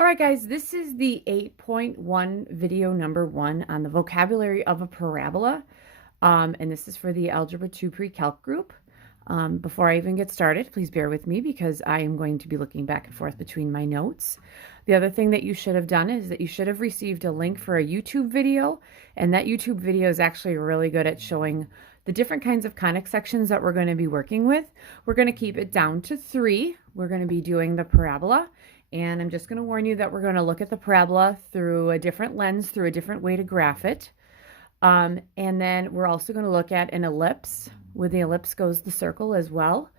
All right, guys, this is the 8.1 video number 1 on the vocabulary of a parabola. And this is for the Algebra 2 Pre-Calc group. Before I even get started, please bear with me because I am going to be looking back and forth between my notes. The other thing that you should have done is that you should have received a link for a YouTube video. And that YouTube video is actually really good at showing the different kinds of conic sections that we're going to be working with. We're going to keep it down to 3. We're going to be doing the parabola. And I'm just going to warn you that we're going to look at the parabola through a different lens, through a different way to graph it. And then we're also going to look at an ellipse. With the ellipse goes the circle as well.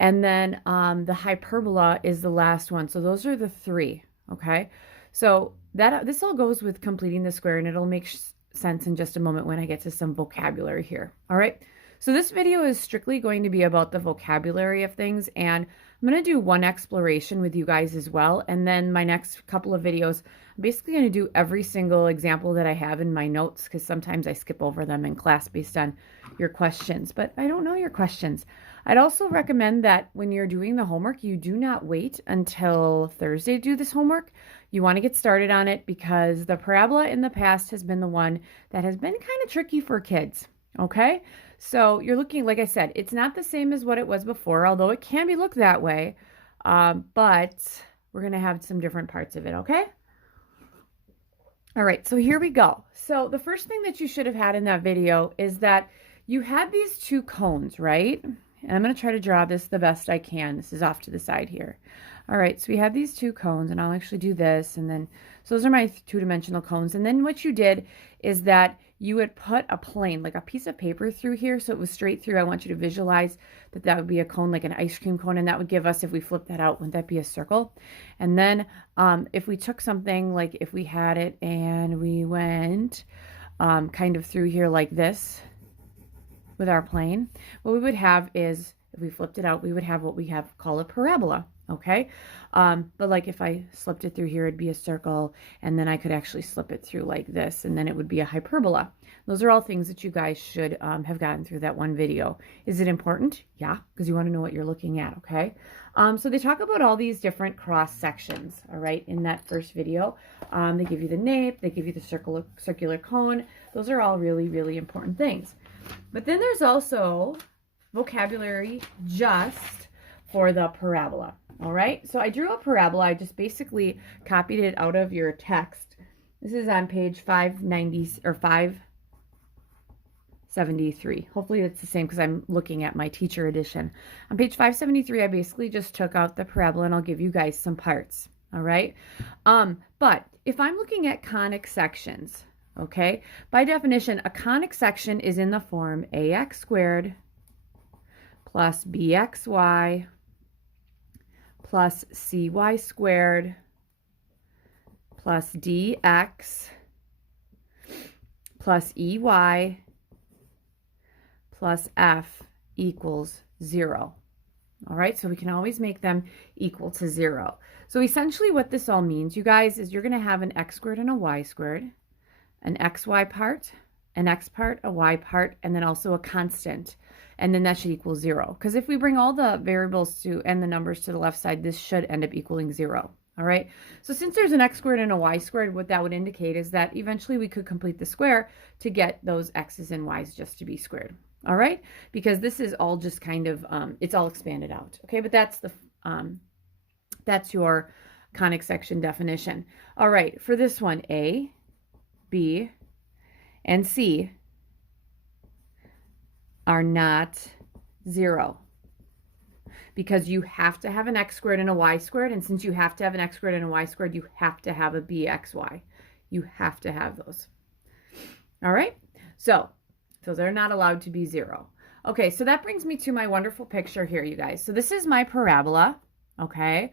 And then the hyperbola is the last one. So those are the 3, okay? So this all goes with completing the square, and it'll make sense in just a moment when I get to some vocabulary here, all right? So this video is strictly going to be about the vocabulary of things, and I'm going to do one exploration with you guys as well, and then my next couple of videos, I'm basically going to do every single example that I have in my notes, because sometimes I skip over them in class based on your questions, but I don't know your questions. I'd also recommend that when you're doing the homework, you do not wait until Thursday to do this homework. You want to get started on it because the parabola in the past has been the one that has been kind of tricky for kids, okay? So you're looking, like I said, it's not the same as what it was before, although it can be looked that way, but we're going to have some different parts of it, okay? All right, so here we go. So the first thing that you should have had in that video is that you had these 2 cones, right? And I'm going to try to draw this the best I can. This is off to the side here. All right, so we have these 2 cones, and I'll actually do this, and then, so those are my 2-dimensional cones. And then what you did is that you would put a plane, like a piece of paper through here, so it was straight through. I want you to visualize that that would be a cone, like an ice cream cone, and that would give us, if we flip that out, wouldn't that be a circle? And then if we took something, like if we had it and we went kind of through here like this with our plane, what we would have is, if we flipped it out, we would have what we have called a parabola, okay? But like if I slipped it through here, it'd be a circle, and then I could actually slip it through like this, and then it would be a hyperbola. Those are all things that you guys should have gotten through that one video. Is it important? Yeah, because you want to know what you're looking at, okay? So they talk about all these different cross sections, all right, in that first video. They give you the nape, they give you the circular cone. Those are all really, really important things. But then there's also vocabulary just for the parabola. All right, so I drew a parabola. I just basically copied it out of your text. This is on page 590 or 573. Hopefully it's the same because I'm looking at my teacher edition. On page 573, I basically just took out the parabola, and I'll give you guys some parts. All right, but if I'm looking at conic sections, okay, by definition, a conic section is in the form ax squared plus bxy plus cy squared plus dx plus ey plus f equals 0. All right, so we can always make them equal to 0. So essentially what this all means, you guys, is you're going to have an x squared and a y squared, an xy part, an x part, a y part, and then also a constant. And then that should equal 0. Because if we bring all the variables to and the numbers to the left side, this should end up equaling 0. All right. So since there's an x squared and a y squared, what that would indicate is that eventually we could complete the square to get those x's and y's just to be squared. All right. Because this is all just kind of, it's all expanded out. Okay. But that's your conic section definition. All right. For this one, A, B, and C are not 0 because you have to have an x squared and a y squared, and since you have to have an x squared and a y squared, you have to have a bxy. You have to have those. All right, so they're not allowed to be 0. Okay, so that brings me to my wonderful picture here, you guys. So this is my parabola, okay,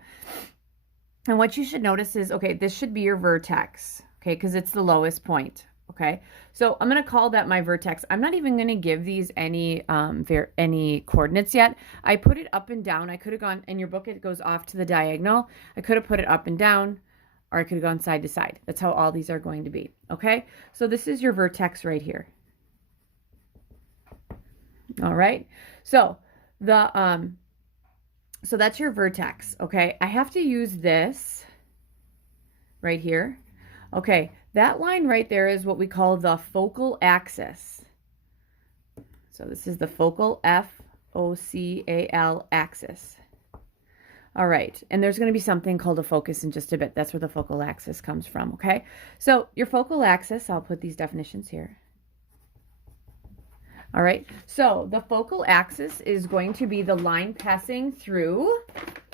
and what you should notice is, okay, this should be your vertex, okay, because it's the lowest point. Okay, so I'm going to call that my vertex. I'm not even going to give these any coordinates yet. I put it up and down. I could have gone, in your book it goes off to the diagonal. I could have put it up and down, or I could have gone side to side. That's how all these are going to be. Okay, so this is your vertex right here. All right, so so that's your vertex. Okay, I have to use this right here. Okay, that line right there is what we call the focal axis. So this is the focal, F-O-C-A-L axis. All right, and there's going to be something called a focus in just a bit. That's where the focal axis comes from, okay? So your focal axis, I'll put these definitions here. All right, so the focal axis is going to be the line passing through,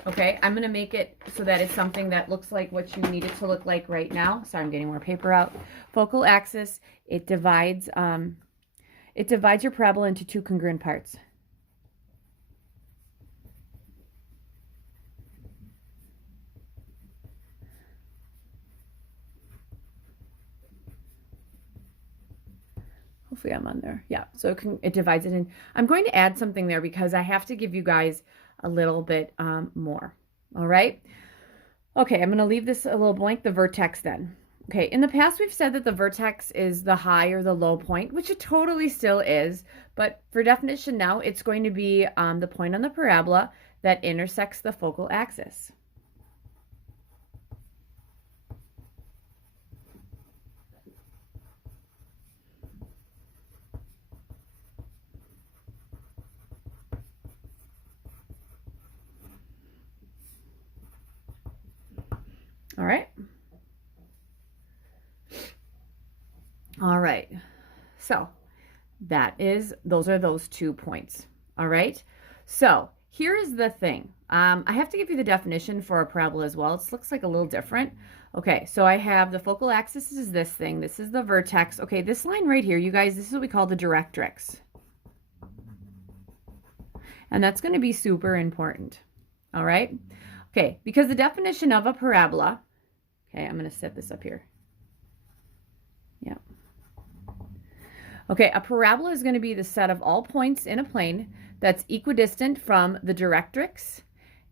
okay? I'm going to make it so that it's something that looks like what you need it to look like right now. Sorry, I'm getting more paper out. Focal axis, it divides your parabola into two congruent parts. Hopefully I'm on there. Yeah, so it divides it in. I'm going to add something there because I have to give you guys a little bit more. All right. Okay, I'm going to leave this a little blank, the vertex then. Okay, in the past we've said that the vertex is the high or the low point, which it totally still is. But for definition now, it's going to be the point on the parabola that intersects the focal axis. All right. All right. So those are those 2 points. All right. So here is the thing. I have to give you the definition for a parabola as well. It looks like a little different. Okay. So I have the focal axis is this thing. This is the vertex. Okay. This line right here, you guys, this is what we call the directrix. And that's going to be super important. All right. Okay. Because the definition of a parabola, okay, I'm going to set this up here. Yeah. Okay, a parabola is going to be the set of all points in a plane that's equidistant from the directrix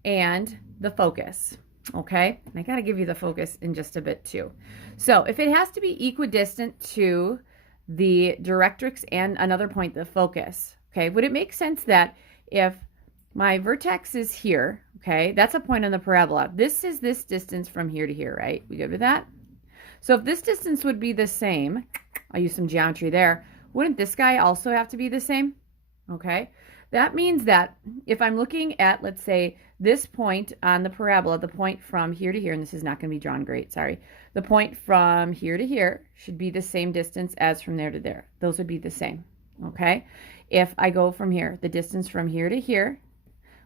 and the focus. Okay, and I got to give you the focus in just a bit too. So if it has to be equidistant to the directrix and another point, the focus, okay, would it make sense that if my vertex is here, okay, that's a point on the parabola. This is this distance from here to here, right? We good with that? So if this distance would be the same, I'll use some geometry there, wouldn't this guy also have to be the same? Okay, that means that if I'm looking at, let's say, this point on the parabola, the point from here to here, and this is not going to be drawn great, sorry. The point from here to here should be the same distance as from there to there. Those would be the same, okay? If I go from here, the distance from here to here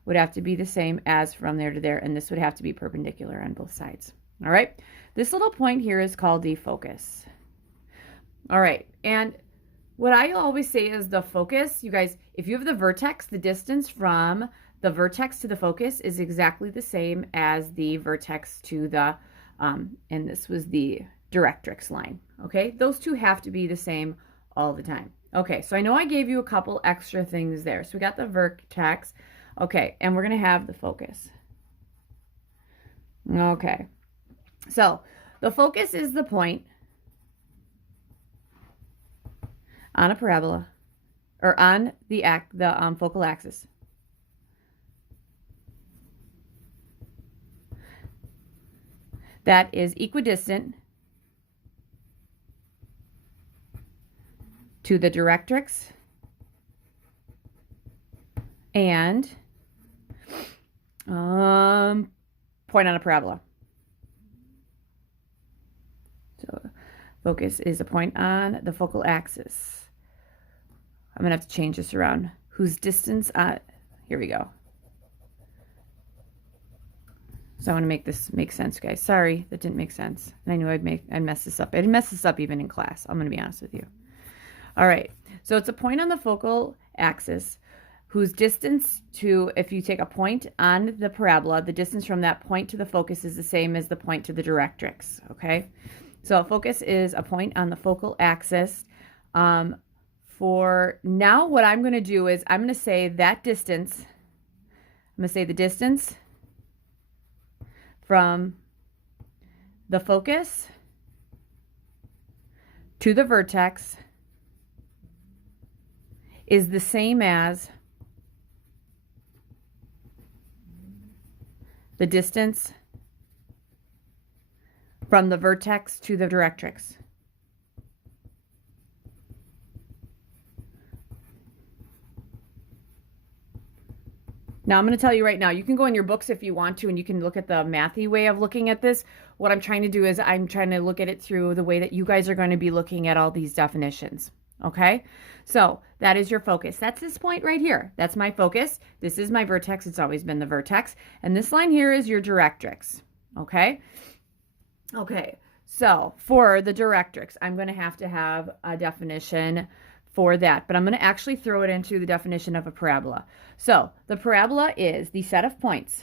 would have to be the same as from there to there, and this would have to be perpendicular on both sides, all right? This little point here is called the focus. All right, and what I always say is the focus, you guys, if you have the vertex, the distance from the vertex to the focus is exactly the same as the vertex to the, and this was the directrix line, okay? Those two have to be the same all the time. Okay, so I know I gave you a couple extra things there. So we got the vertex, okay, and we're gonna have the focus. Okay, so the focus is the point on a parabola, or on the focal axis. That is equidistant to the directrix and point on a parabola. So focus is a point on the focal axis. I'm going to have to change this around. Whose distance, here we go. So I want to make this make sense, guys. Sorry, that didn't make sense. And I knew I'd mess this up. I'd mess this up even in class. I'm going to be honest with you. All right. So it's a point on the focal axis whose distance to, if you take a point on the parabola, the distance from that point to the focus is the same as the point to the directrix, okay? So focus is a point on the focal axis. For now, what I'm going to do is I'm going to say that distance, I'm going to say the distance from the focus to the vertex is the same as the distance from the vertex to the directrix. Now, I'm going to tell you right now, you can go in your books if you want to, and you can look at the mathy way of looking at this. What I'm trying to do is I'm trying to look at it through the way that you guys are going to be looking at all these definitions. Okay? So that is your focus. That's this point right here. That's my focus. This is my vertex. It's always been the vertex. And this line here is your directrix. Okay? Okay. So for the directrix, I'm going to have a definition for that, but I'm going to actually throw it into the definition of a parabola. So the parabola is the set of points.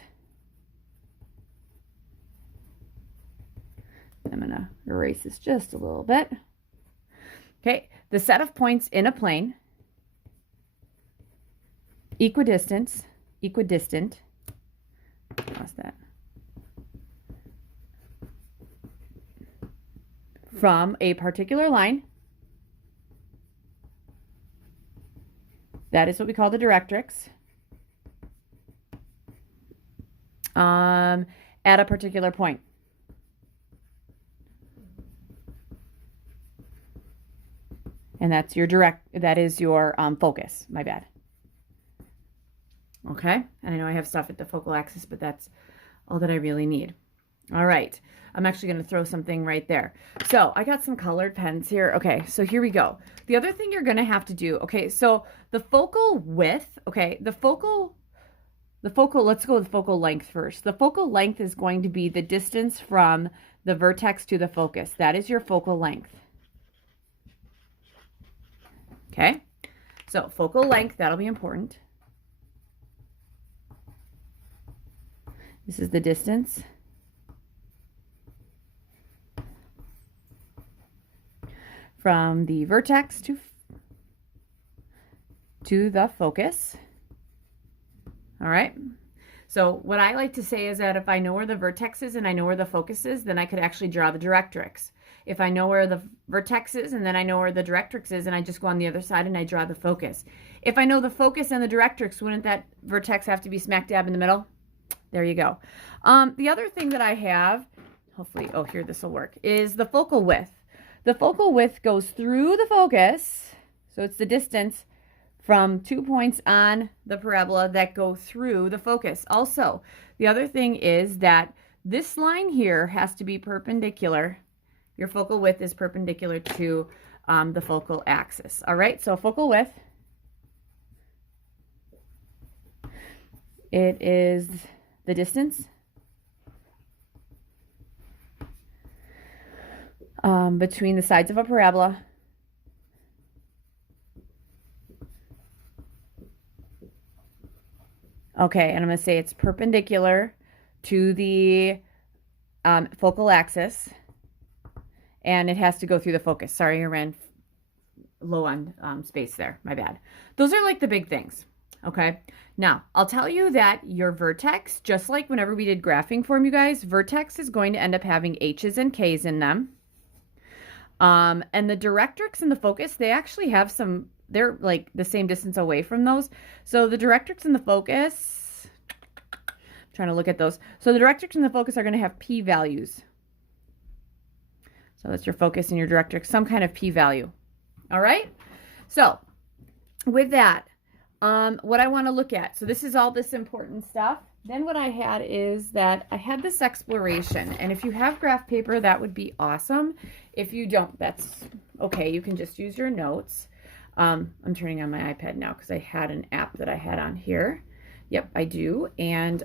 I'm going to erase this just a little bit. Okay, the set of points in a plane, equidistant, lost that, from a particular line. That is what we call the directrix. At a particular point. And that's your that is your focus. My bad. Okay. And I know I have stuff at the focal axis, but that's all that I really need. All right. I'm actually going to throw something right there. So I got some colored pens here. Okay. So here we go. The other thing you're going to have to do. Okay. So the focal width. Okay. The focal, let's go with focal length first. The focal length is going to be the distance from the vertex to the focus. That is your focal length. Okay. So focal length, that'll be important. This is the distance from the vertex to the focus. All right. So what I like to say is that if I know where the vertex is and I know where the focus is, then I could actually draw the directrix. If I know where the vertex is and then I know where the directrix is and I just go on the other side and I draw the focus. If I know the focus and the directrix, wouldn't that vertex have to be smack dab in the middle? There you go. The other thing that I have, hopefully, oh, here, this will work, is the focal width. The focal width goes through the focus, so it's the distance from 2 points on the parabola that go through the focus. Also, the other thing is that this line here has to be perpendicular. Your focal width is perpendicular to the focal axis. All right, so focal width, it is the distance between the sides of a parabola okay, and I'm going to say it's perpendicular to the focal axis, and it has to go through the focus. Sorry, I ran low on space there. My bad. Those are like the big things. Okay. Now, I'll tell you that your vertex, just like whenever we did graphing form, you guys, vertex is going to end up having H's and K's in them. And the directrix and the focus, they actually have some, they're like the same distance away from those. So the directrix and the focus, I'm trying to look at those. So the directrix and the focus are going to have P values. So that's your focus and your directrix, some kind of P value. All right. So with that, what I want to look at, so this is all this important stuff. Then what I had is that I had this exploration, and if you have graph paper, that would be awesome. If you don't, that's okay. You can just use your notes. I'm turning on my iPad now because I had an app that I had on here. Yep, I do. And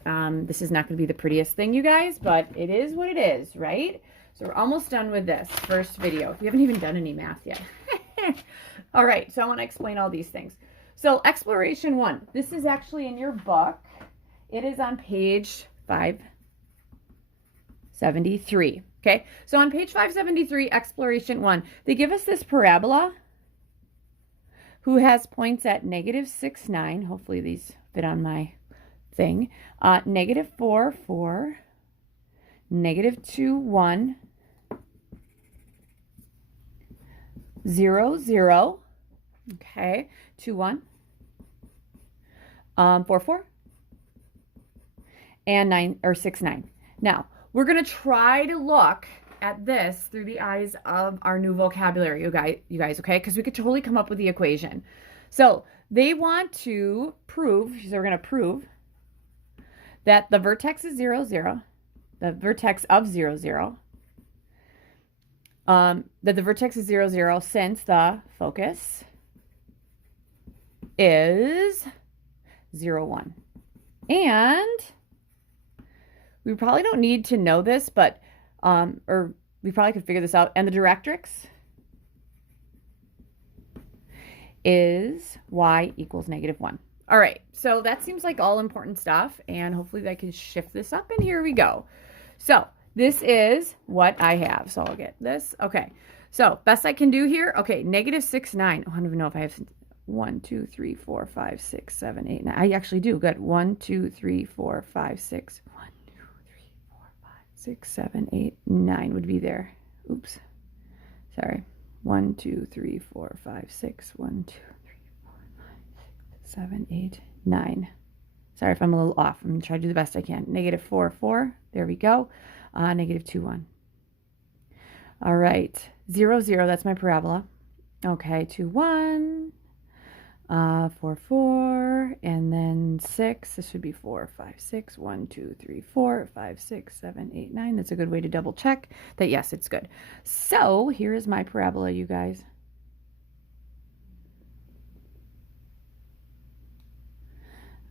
this is not going to be the prettiest thing, you guys, but it is what it is, right? So we're almost done with this first video. We haven't even done any math yet. All right, so I want to explain all these things. So exploration 1, this is actually in your book. It is on page 573. Okay, so on page 573, exploration 1, they give us this parabola who has points at -6, 9. Hopefully these fit on my thing. -4, 4, -2, 1, 0, 0. Okay, 2, 1, 4, 4, and 9 or 6, 9. Now we're going to try to look at this through the eyes of our new vocabulary, you guys, okay? Because we could totally come up with the equation. So they want to prove, so we're going to prove that the vertex is 0, 0, the vertex of 0, 0, that the vertex is 0, 0 since the focus is 0, 1. And we probably don't need to know this, but, or we probably could figure this out. And the directrix is y equals -1. All right, so that seems like all important stuff, and hopefully I can shift this up, and here we go. So this is what I have, so I'll get this. Okay, so best I can do here, okay, -6, 9. Oh, I don't even know if I have 1, 2, 3, 4, 5, 6, 7, 8, 9. I actually do, good. 1, 2, 3, 4, 5, 6. 1, 2, 3, 4, 5, 6, 7, 8, 9 would be there. Oops, sorry. 1, 2, 3, 4, 5, 6. 1, 2, 3, 4, 5, 6, 7, 8, 9. Sorry if I'm a little off. I'm going to try to do the best I can. -4, 4. There we go. -2, 1. All right. 0, 0. That's my parabola. Okay. 2, 1. 4, 4. And then 6. This should be 4, 5, 6. 1, 2, 3, 4, 5, 6, 7, 8, 9. That's a good way to double check that, yes, it's good. So here is my parabola, you guys.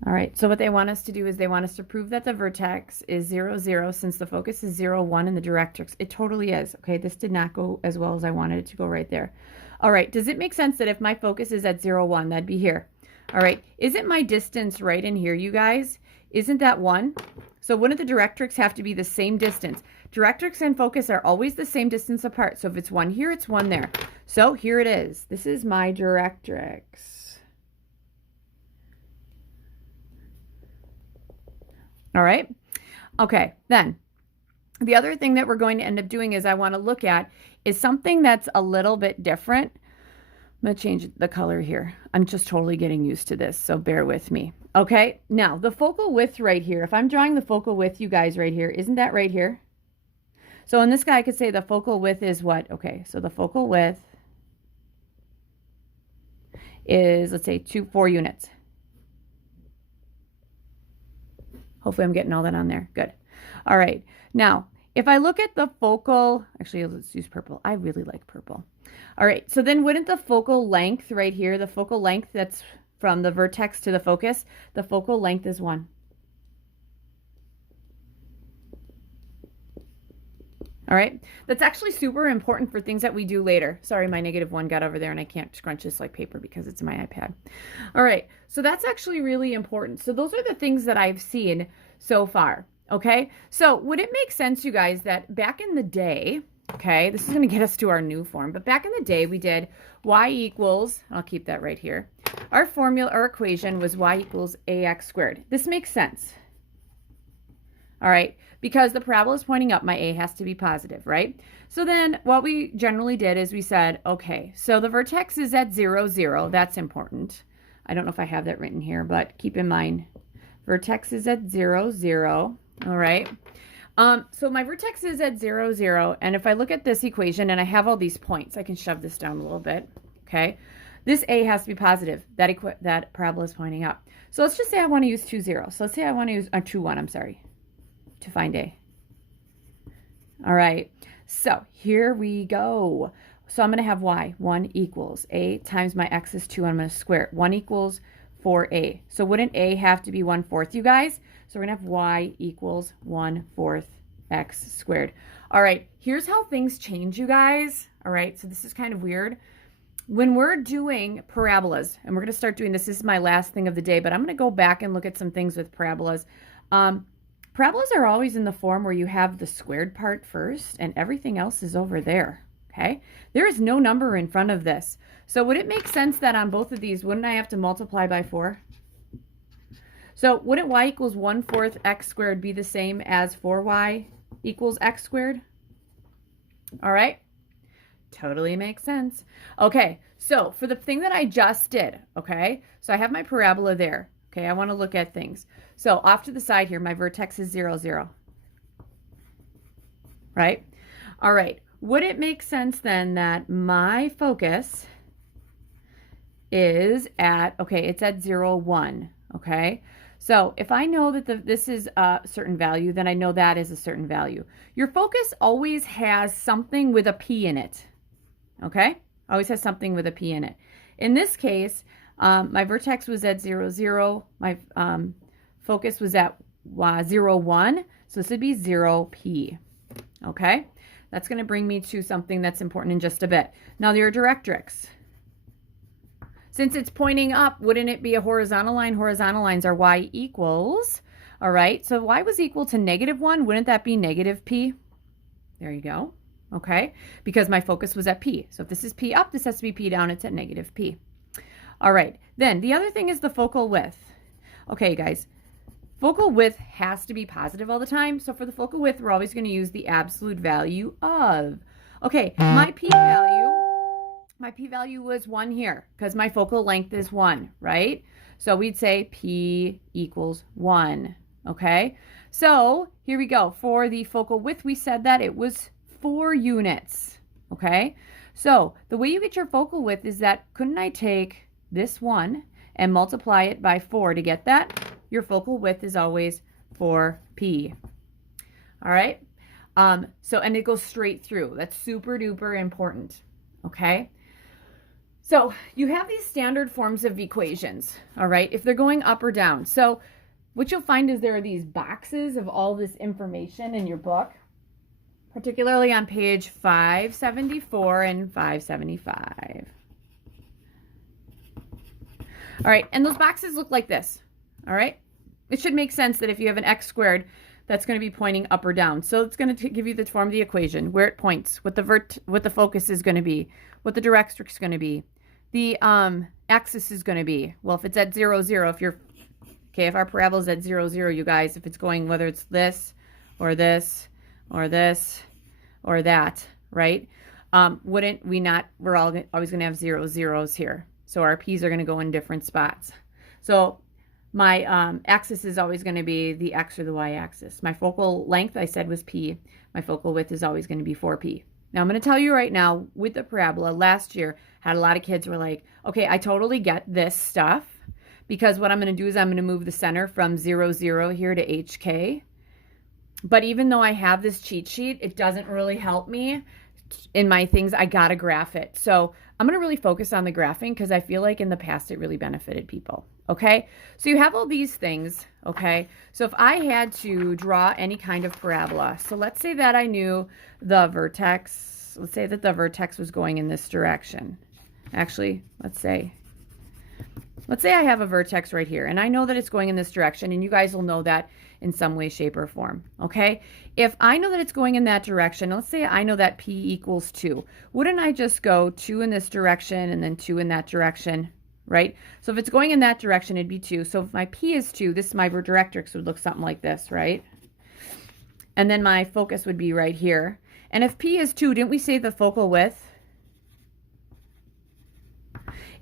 All right, so what they want us to do is they want us to prove that the vertex is 0, 0 since the focus is 0, 1 in the directrix. It totally is. Okay, this did not go as well as I wanted it to go right there. All right, does it make sense that if my focus is at 0, 1, that'd be here? All right, isn't my distance right in here, you guys? Isn't that 1? So wouldn't the directrix have to be the same distance? Directrix and focus are always the same distance apart. So if it's 1 here, it's 1 there. So here it is. This is my directrix. All right. Okay. Then the other thing that we're going to end up doing is I want to look at is something that's a little bit different. I'm going to change the color here. I'm just totally getting used to this, so bear with me. Okay. Now the focal width right here, if I'm drawing the focal width, you guys right here, isn't that right here? So in this guy, I could say the focal width is what? Okay. So the focal width is, let's say 4 units. Hopefully I'm getting all that on there. Good. All right. Now, if I look at the focal, actually, let's use purple. I really like purple. All right. So then wouldn't the focal length right here, the focal length that's from the vertex to the focus, the focal length is 1. All right. That's actually super important for things that we do later. Sorry, my -1 got over there and I can't scrunch this like paper because it's my iPad. All right. So that's actually really important. So those are the things that I've seen so far. Okay. So would it make sense, you guys, that back in the day, okay, this is going to get us to our new form, but back in the day we did y equals, I'll keep that right here. Our formula or equation was y equals ax squared. This makes sense. All right, because the parabola is pointing up, my a has to be positive, right? So then what we generally did is we said, okay, so the vertex is at 0, 0. That's important. I don't know if I have that written here, but keep in mind, vertex is at 0, 0. All right. So my vertex is at 0, 0. And if I look at this equation and I have all these points, I can shove this down a little bit. Okay. This a has to be positive. That parabola is pointing up. So let's just say I want to use 2, 0. So let's say I want to use 2, 1. I'm sorry. To find a. All right, so here we go. So I'm going to have y, 1 equals a times my x is 2. I'm going to square it. 1 equals 4a. So wouldn't a have to be 1/4, you guys? So we're going to have y equals 1/4 x squared. All right, here's how things change, you guys. All right, so this is kind of weird. When we're doing parabolas, and we're going to start doing this, this is my last thing of the day, but I'm going to go back and look at some things with parabolas. Parabolas are always in the form where you have the squared part first and everything else is over there, okay? There is no number in front of this. So would it make sense that on both of these, wouldn't I have to multiply by 4? So wouldn't y equals 1/4 x squared be the same as 4y equals x squared? All right, totally makes sense. Okay, so for the thing that I just did, okay, so I have my parabola there. Okay, I want to look at things. So off to the side here, my vertex is 0, 0. Right? All right. Would it make sense then that my focus is at, okay, it's at 0, 1, okay? So if I know that this is a certain value, then I know that is a certain value. Your focus always has something with a P in it, okay? Always has something with a P in it. In this case, my vertex was at 0, 0. My focus was at 0, 1. So this would be 0P, okay? That's going to bring me to something that's important in just a bit. Now, your directrix. Since it's pointing up, wouldn't it be a horizontal line? Horizontal lines are y equals, all right? So y was equal to -1. Wouldn't that be negative P? There you go, okay? Because my focus was at P. So if this is P up, this has to be P down. It's at negative P. All right, then the other thing is the focal width. Okay, guys, focal width has to be positive all the time. So for the focal width, we're always going to use the absolute value of. Okay, my p-value was 1 here because my focal length is 1, right? So we'd say P equals 1, okay? So here we go. For the focal width, we said that it was 4 units, okay? So the way you get your focal width is that, couldn't I take this 1 and multiply it by 4 to get that? Your focal width is always 4P, all right? And it goes straight through. That's super duper important, okay? So you have these standard forms of equations, all right, if they're going up or down. So what you'll find is there are these boxes of all this information in your book, particularly on page 574 and 575. All right, and those boxes look like this, all right? It should make sense that if you have an x squared, that's going to be pointing up or down. So it's going to give you the form of the equation, where it points, what the focus is going to be, what the directrix is going to be, the axis is going to be. Well, if it's at 0, 0, if our parabola is at 0, 0, you guys, if it's going, whether it's this or this or this or that, right? Wouldn't we not, we're always going to have 0, 0s here. So our P's are going to go in different spots. So my axis is always going to be the x or the y axis. My focal length, I said, was P. My focal width is always going to be 4P. Now, I'm going to tell you right now, with the parabola, last year, had a lot of kids who were like, okay, I totally get this stuff, because what I'm going to do is I'm going to move the center from 0, 0 here to HK. But even though I have this cheat sheet, it doesn't really help me in my things. I got to graph it. So I'm going to really focus on the graphing because I feel like in the past it really benefited people. Okay, so you have all these things, okay? So if I had to draw any kind of parabola, so let's say that I knew the vertex, let's say that the vertex was going in this direction. Actually, let's say I have a vertex right here, and I know that it's going in this direction, and you guys will know that in some way, shape, or form, okay? If I know that it's going in that direction, let's say I know that P equals 2. Wouldn't I just go 2 in this direction and then 2 in that direction? Right? So if it's going in that direction, it'd be 2. So if my P is 2, this is my directrix would look something like this, right? And then my focus would be right here. And if P is 2, didn't we say the focal width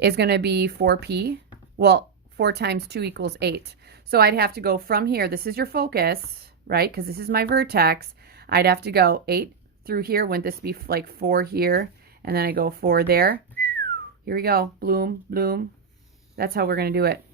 is going to be 4P? Well, 4 times 2 equals 8. So I'd have to go from here. This is your focus, right? Because this is my vertex. I'd have to go 8 through here. Wouldn't this be like 4 here? And then I go 4 there. Here we go. Bloom, bloom. That's how we're going to do it.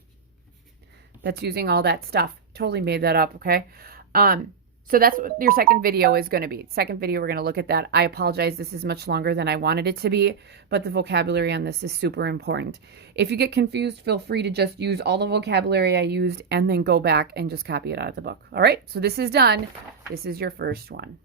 That's using all that stuff. Totally made that up, okay? So that's what your second video is going to be. Second video, we're going to look at that. I apologize. This is much longer than I wanted it to be, but the vocabulary on this is super important. If you get confused, feel free to just use all the vocabulary I used and then go back and just copy it out of the book. All right? So this is done. This is your first one.